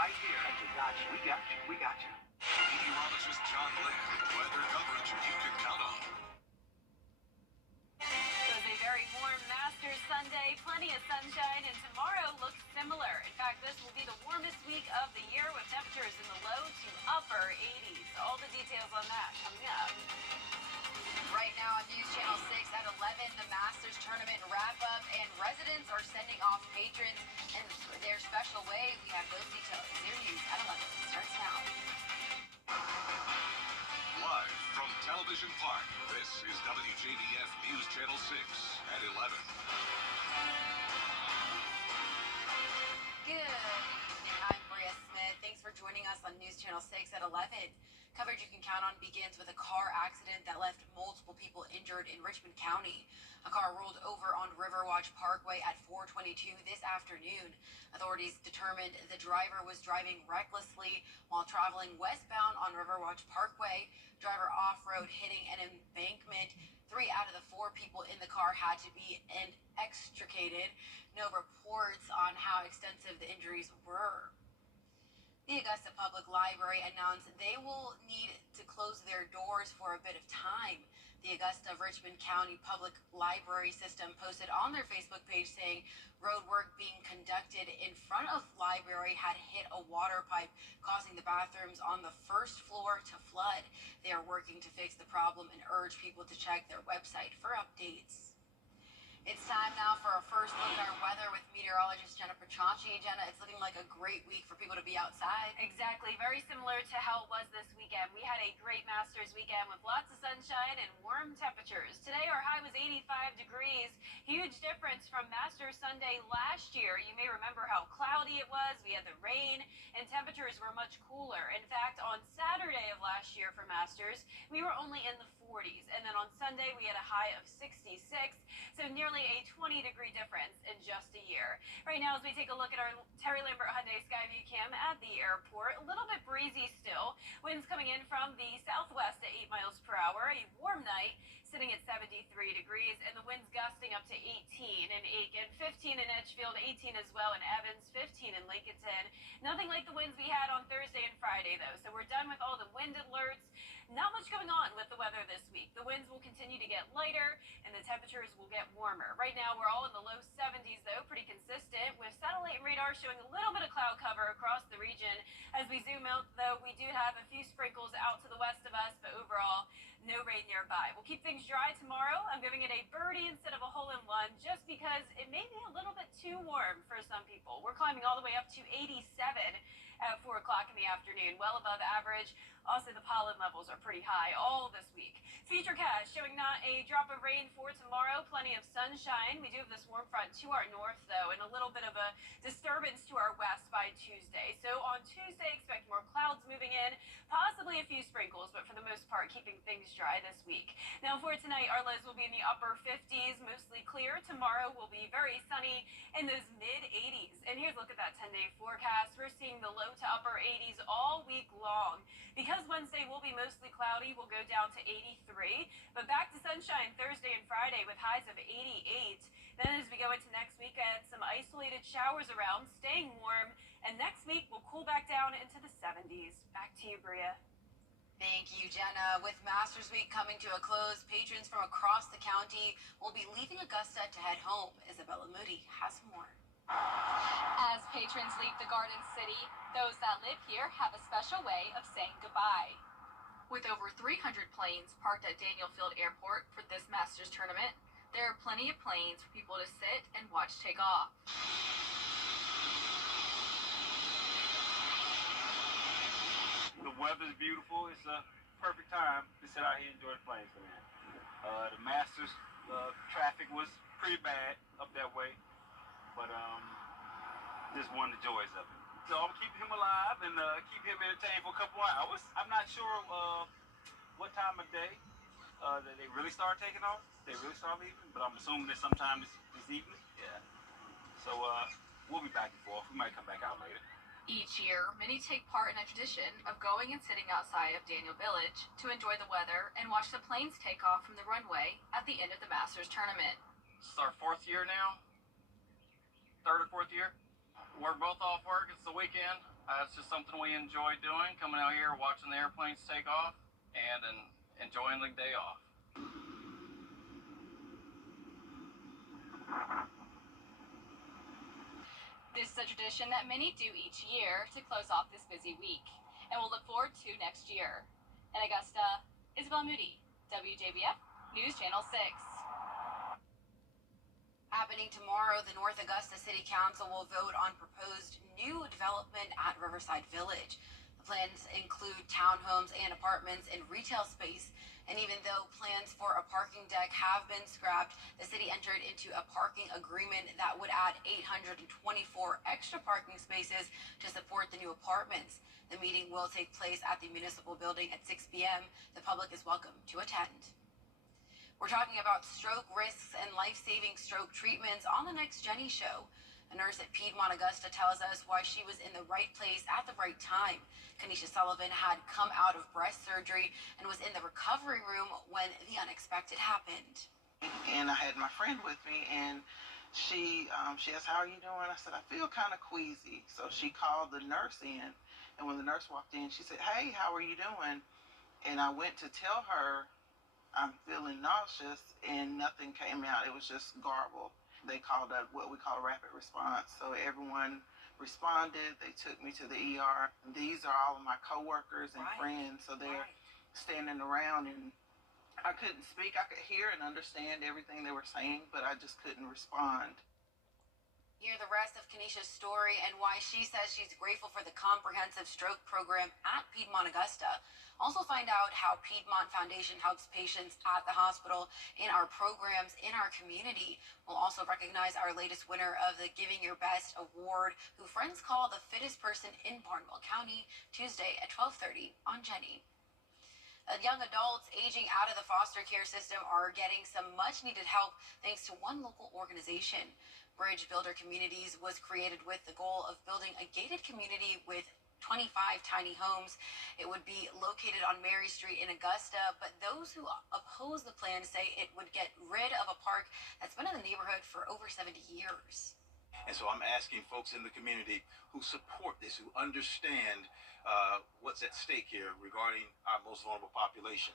right here. And we got you. We got you. We got you. Meteorologist John Lynn. Weather coverage you can count on. It was a very warm Masters Sunday, plenty of sunshine, and tomorrow looks similar. In fact, this will be the warmest week of the year with temperatures in the low to upper 80s. All the details on that coming up. Right now on News Channel 6 at 11, the Masters Tournament wrap-up, and residents are sending off patrons in their special way. We have those details. Your news at 11 starts now. Live from Television Park, this is WJBF News Channel 6 at 11. Good evening. I'm Bria Smith. Thanks for joining us on News Channel 6 at 11. Coverage you can count on begins with a car accident that left multiple people injured in Richmond County. A car rolled over on Riverwatch Parkway at 4:22 this afternoon. Authorities determined the driver was driving recklessly while traveling westbound on Riverwatch Parkway. Driver off-road, hitting an embankment. 3 out of the 4 people in the car had to be extricated. No reports on how extensive the injuries were. The Augusta Public Library announced they will need to close their doors for a bit of time. The Augusta Richmond County Public Library System posted on their Facebook page saying road work being conducted in front of library had hit a water pipe, causing the bathrooms on the first floor to flood. They are working to fix the problem and urge people to check their website for updates. It's time now for our first look at our weather with meteorologist Jenna Petracci. Jenna, it's looking like a great week for people to be outside. Exactly. Very similar to how it was this weekend. We had a great Masters weekend with lots of sunshine and warm temperatures. Today, our high was 85 degrees. Huge difference from Masters Sunday last year. You may remember how cloudy it was. We had the rain, and temperatures were much cooler. In fact, on Saturday of last year for Masters, we were only in the 40s. And then on Sunday, we had a high of 66. So nearly a 20-degree difference in just a year. Right now, as we take a look at our Terry Lambert Hyundai Skyview Cam at the airport, a little bit breezy still. Winds coming in from the southwest at 8 miles per hour. A warm night sitting at 73 degrees, and the winds gusting up to 18 in Aiken, 15 in Edgefield, 18 as well in Evans, 15 in Lincolnton. Nothing like the winds we had on Thursday and Friday, though. So we're done with all the wind alerts. Not much going on with the weather this week. The winds will continue to get lighter, and the temperatures will get warmer. Right now, we're all in the low 70s, though, pretty consistent, with satellite radar showing a little bit of cloud cover across the region. As we zoom out, though, we do have a few sprinkles out to the west of us, but overall, no rain nearby. We'll keep things dry tomorrow. I'm giving it a birdie instead of a hole-in-one, just because it may be a little bit too warm for some people. We're climbing all the way up to 87 at 4 o'clock in the afternoon, well above average. Also, the pollen levels are pretty high all this week. Futurecast showing not a drop of rain for tomorrow, plenty of sunshine. We do have this warm front to our north, though, and a little bit of a disturbance to our west by Tuesday. So on Tuesday, expect more clouds moving in, possibly a few sprinkles, but for the most part, keeping things dry this week. Now, for tonight, our lows will be in the upper 50s, mostly clear. Tomorrow will be very sunny in those mid-80s. And here's a look at that 10-day forecast. We're seeing the low to upper 80s all week long. Because Wednesday will be mostly cloudy, we'll go down to 83, but back to sunshine Thursday and Friday with highs of 88. Then as we go into next weekend, some isolated showers around, staying warm, and next week we'll cool back down into the 70s. Back to you, Bria. Thank you, Jenna. With Masters Week coming to a close, patrons from across the county will be leaving Augusta to head home. Isabella Moody has more. As patrons leave the Garden City, those that live here have a special way of saying goodbye. With over 300 planes parked at Daniel Field Airport for this Masters tournament, there are plenty of planes for people to sit and watch take off. The weather's beautiful. It's a perfect time to sit out here and enjoy the planes, man. The Masters traffic was pretty bad up that way, but just one of the joys of it. So I'm keeping him alive and keep him entertained for a couple of hours. I'm not sure what time of day that they really start taking off. They really start leaving, but I'm assuming that sometime this evening. Yeah. So we'll be back and forth. We might come back out later. Each year, many take part in a tradition of going and sitting outside of Daniel Village to enjoy the weather and watch the planes take off from the runway at the end of the Masters tournament. This is our 4th year now. 3rd or 4th year. We're both off work. It's the weekend. It's just something we enjoy doing, coming out here, watching the airplanes take off, and enjoying the day off. This is a tradition that many do each year to close off this busy week, and we'll look forward to next year. In Augusta, Isabel Moody, WJBF News Channel 6. Happening tomorrow, the North Augusta City Council will vote on proposed new development at Riverside Village. The plans include townhomes and apartments and retail space. And even though plans for a parking deck have been scrapped, the city entered into a parking agreement that would add 824 extra parking spaces to support the new apartments. The meeting will take place at the municipal building at 6 p.m. The public is welcome to attend. We're talking about stroke risks and life-saving stroke treatments on the next Jenny Show. A nurse at Piedmont Augusta tells us why she was in the right place at the right time. Kanisha Sullivan had come out of breast surgery and was in the recovery room when the unexpected happened. And I had my friend with me, and she asked, "How are you doing?" I said, "I feel kind of queasy." So she called the nurse in, and when the nurse walked in, she said, "Hey, how are you doing?" And I went to tell her I'm feeling nauseous, and nothing came out. It was just garble. They called what we call a rapid response. So everyone responded. They took me to the ER. These are all of my coworkers and friends. So they're standing around, and I couldn't speak. I could hear and understand everything they were saying, but I just couldn't respond. Hear the rest of Kanisha's story and why she says she's grateful for the comprehensive stroke program at Piedmont Augusta. Also find out how Piedmont Foundation helps patients at the hospital in our programs in our community. We'll also recognize our latest winner of the Giving Your Best Award, who friends call the fittest person in Barnwell County, Tuesday at 12:30 on Jenny. Young adults aging out of the foster care system are getting some much needed help thanks to one local organization. Bridge Builder Communities was created with the goal of building a gated community with 25 tiny homes. It would be located on Mary Street in Augusta, but those who oppose the plan say it would get rid of a park that's been in the neighborhood for over 70 years. And so I'm asking folks in the community who support this, who understand what's at stake here regarding our most vulnerable population,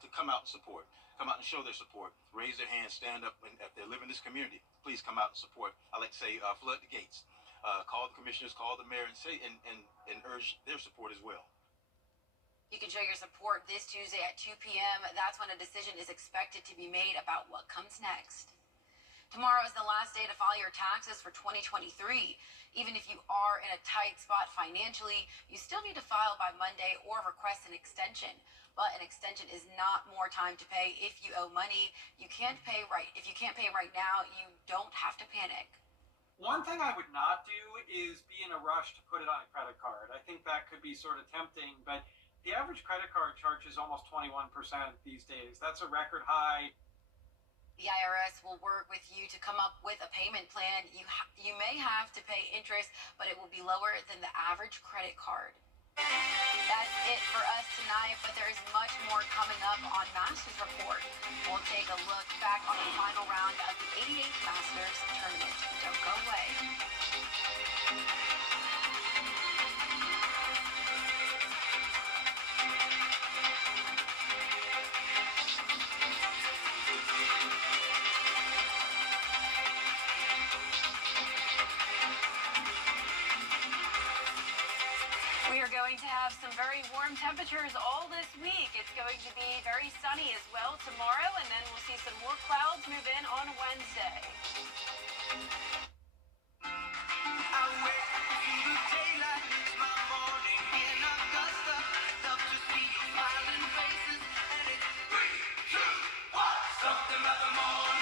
to come out and support, come out and show their support, raise their hands, stand up, and if they live in this community, please come out and support. I like to say, flood the gates. Call the commissioners, call the mayor, and say and urge their support as well. You can show your support this Tuesday at 2 p.m. That's when a decision is expected to be made about what comes next. Tomorrow is the last day to file your taxes for 2023. Even if you are in a tight spot financially, you still need to file by Monday or request an extension. But an extension is not more time to pay if you owe money. If you can't pay right now, you don't have to panic. One thing I would not do is be in a rush to put it on a credit card. I think that could be sort of tempting, but the average credit card charges almost 21% these days. That's a record high. The IRS will work with you to come up with a payment plan. You may have to pay interest, but it will be lower than the average credit card. That's it for us tonight, but there is much more coming up on Masters Report. We'll take a look back on the final round of the 88th Masters Tournament. Don't go away. We are going to have some very warm temperatures all this week. It's going to be very sunny as well tomorrow, and then we'll see some more clouds move in on Wednesday. Something about the morning.